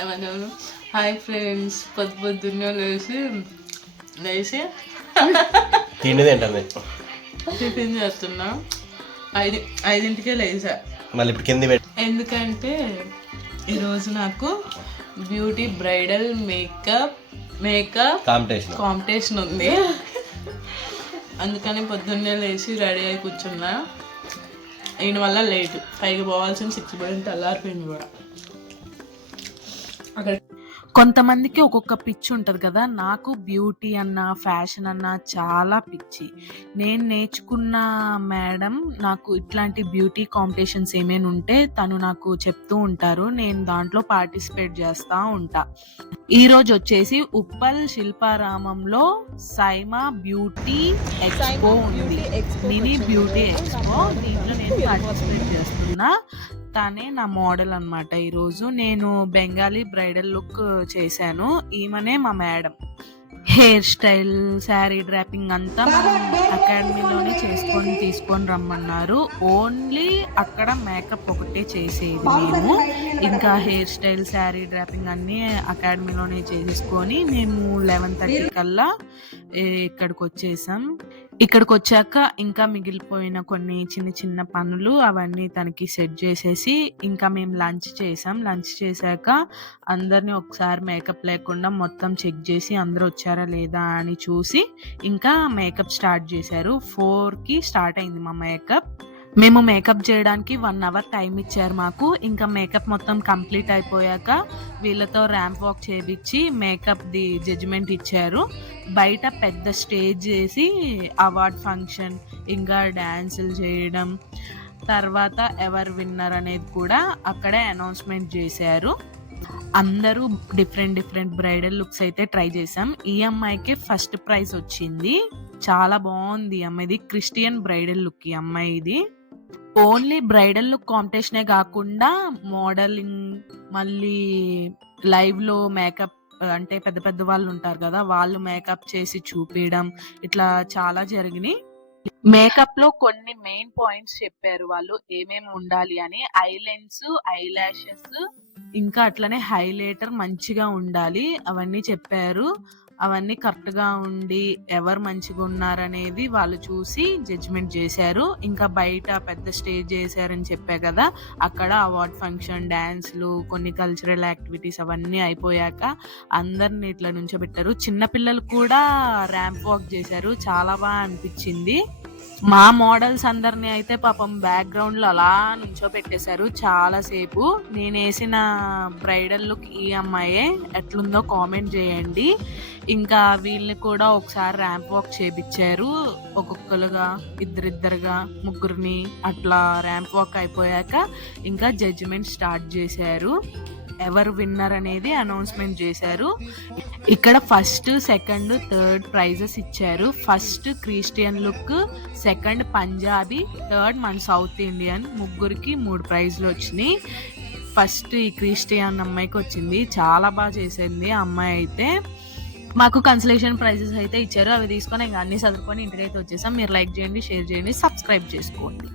ఏమన్నా hi friends, పొద్దున్నే లేచి తిండి తింటాను టిఫిన్ చేస్తున్నా. 5ంటికే లేచా. మళ్ళీ ఇప్పుడు కింద ఎందుకంటే ఈరోజు నాకు బ్యూటీ బ్రైడల్ మేకప్ కాంపిటీషన్ ఉంది. అందుకని పొద్దున్నే లేచి రెడీ అయి కూర్చున్నా. దీని వల్ల లేట్ 5కి పోవాల్సిన 6 పడింది, తెల్లారిపోయింది కూడా. అక్కడ కొంతమందికి ఒక్కొక్క పిచ్చి ఉంటుంది కదా. నాకు బ్యూటీ అన్న ఫ్యాషన్ అన్న చాలా పిచ్చి. నేను నేర్చుకున్న మేడం నాకు ఇట్లాంటి బ్యూటీ కాంపిటీషన్స్ ఏమైనా ఉంటే తను నాకు చెప్తూ ఉంటారు. నేను దాంట్లో పార్టిసిపేట్ చేస్తూ ఉంటా. ఈరోజు వచ్చేసి ఉప్పల్ శిల్పారామంలో సైమా బ్యూటీ ఎక్స్పో ఉంది, మినీ బ్యూటీ ఎక్స్పో. దీంట్లో నేను పార్టిసిపేట్ చేస్తున్నా. తనే నా మోడల్ అనమాట. ఈరోజు నేను బెంగాలీ బ్రైడల్ లుక్ చేశాను. ఈమెనే మా madam. Hair style, sari dropping అంతా అకాడమీలోనే తీసుకొని రమ్మన్నారు. ఓన్లీ అక్కడ మేకప్ ఒకటే చేసేది మేము. ఇంకా హెయిర్ స్టైల్, శారీ డ్రాపింగ్ అన్నీ అకాడమీలోనే చేసేసుకొని మేము 11:30 కల్లా ఇక్కడికి వచ్చేసాం. ఇక్కడికి వచ్చాక ఇంకా మిగిలిపోయిన కొన్ని చిన్న చిన్న పనులు అవన్నీ తనకి సెట్ చేసేసి ఇంకా మేము లంచ్ చేసాం. లంచ్ చేశాక అందరినీ ఒకసారి మేకప్ లేకుండా మొత్తం చెక్ చేసి అందరూ వచ్చారా లేదా అని చూసి ఇంకా మేకప్ స్టార్ట్ చేశారు. 4కి స్టార్ట్ అయింది మా మేకప్. మేము మేకప్ చేయడానికి 1 అవర్ టైం ఇచ్చారు మాకు. ఇంకా మేకప్ మొత్తం కంప్లీట్ అయిపోయాక వీళ్ళతో ర్యాంప్ వాక్ చేయించి మేకప్ ది జడ్జిమెంట్ ఇచ్చారు. బయట పెద్ద స్టేజ్ చేసి అవార్డ్ ఫంక్షన్, ఇంకా డ్యాన్సులు చేయడం, తర్వాత ఎవరు విన్నర్ అనేది కూడా అక్కడే అనౌన్స్మెంట్ చేశారు. అందరూ డిఫరెంట్ బ్రైడల్ లుక్స్ అయితే ట్రై చేసాం. ఈ అమ్మాయికి ఫస్ట్ ప్రైజ్ వచ్చింది. చాలా బాగుంది. ఈ అమ్మాయిది క్రిస్టియన్ బ్రైడల్ లుక్. ఈ అమ్మాయిది ఓన్లీ బ్రైడల్ లుక్ కాంపిటీషనే కాకుండా మోడలింగ్, మళ్ళీ లైవ్ లో మేకప్ అంటే పెద్ద పెద్ద వాళ్ళు ఉంటారు కదా, వాళ్ళు మేకప్ చేసి చూపించడం, ఇట్లా చాలా జరిగినాయి. మేకప్ లో కొన్ని మెయిన్ పాయింట్స్ చెప్పారు వాళ్ళు ఏమేమి ఉండాలి అని. ఐలెన్స్, ఐ లాషెస్, ఇంకా అట్లనే హైలైటర్ మంచిగా ఉండాలి అవన్నీ చెప్పారు. అవన్నీ కరెక్ట్ గా ఉండి ఎవరు మంచిగా ఉన్నారనేది వాళ్ళు చూసి జడ్జిమెంట్ చేశారు. ఇంకా బయట పెద్ద స్టేజ్ చేశారని చెప్పా కదా, అక్కడ అవార్డ్ ఫంక్షన్, డాన్స్లు, కొన్ని కల్చరల్ యాక్టివిటీస్ అవన్నీ అయిపోయాక అందరిని ఇట్లా నుంచోబెట్టారు. చిన్నపిల్లలు కూడా ర్యాంప్ వాక్ చేశారు. చాలా బాగా అనిపించింది. మా మోడల్స్ అందరినీ అయితే పాపం బ్యాక్గ్రౌండ్ లో అలా నుంచోబెట్టేశారు చాలాసేపు. నేను వేసిన బ్రైడల్ లుక్ ఈ అమ్మాయే, ఎట్లుందో కామెంట్ చేయండి. ఇంకా వీళ్ళని కూడా ఒకసారి ర్యాంప్ వాక్ చేపించారు. ఒక్కొక్కరుగా, ఇద్దరిద్దరుగా, ముగ్గురిని అట్లా ర్యాంప్ వాక్ అయిపోయాక ఇంకా జడ్జిమెంట్ స్టార్ట్ చేశారు. ఎవరు విన్నర్ అనేది అనౌన్స్మెంట్ చేశారు. ఇక్కడ ఫస్ట్, సెకండ్, థర్డ్ ప్రైజెస్ ఇచ్చారు. First Christian look, second Punjabi, third మన సౌత్ ఇండియన్. ముగ్గురికి 3 ప్రైజ్లు వచ్చినాయి. ఫస్ట్ ఈ క్రిస్టియన్ అమ్మాయికి వచ్చింది. చాలా బాగా చేసింది అమ్మాయి అయితే. మాకు కన్సలేషన్ ప్రైజెస్ అయితే ఇచ్చారు. అవి తీసుకొని ఇంకా అన్ని చదువుకొని ఇంటికైతే వచ్చేసాం. మీరు లైక్ చేయండి, షేర్ చేయండి, సబ్స్క్రైబ్ చేసుకోండి.